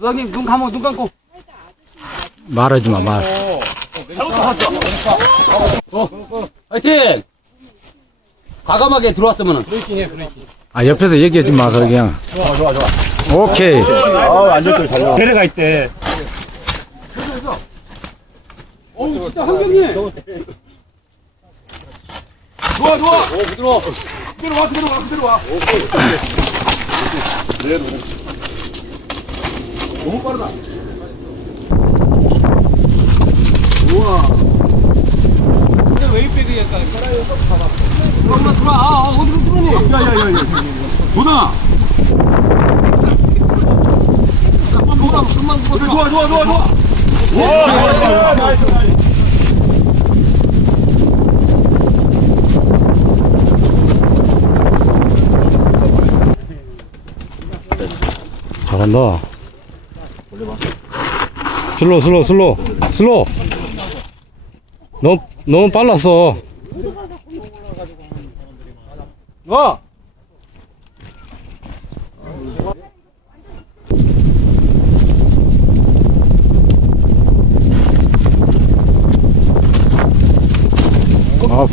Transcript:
형님 눈 감어 눈 감고. 말하지 마, 말. 화이팅! 과감하게 들어왔으면은. 아, 옆에서 얘기하지 마, 그냥. 좋아, 좋아, 좋아. 오케이. 데려갈 때. 어우 진짜 한경님 좋아 좋아. 오 부드러워. 그대로 와 그대로 와 그대로 와 너무 빠르다. 우와. 근데 웨이백이 약간 살아요 봐봐 들어와 들어와 아, 아 어디로 들어오니 야 야 야 야. 도당아 도당 금방 좋아 좋아 좋아. 좋아 잘한다 슬로 슬로 슬로 슬로 너무 너무 빨랐어. 와! 아,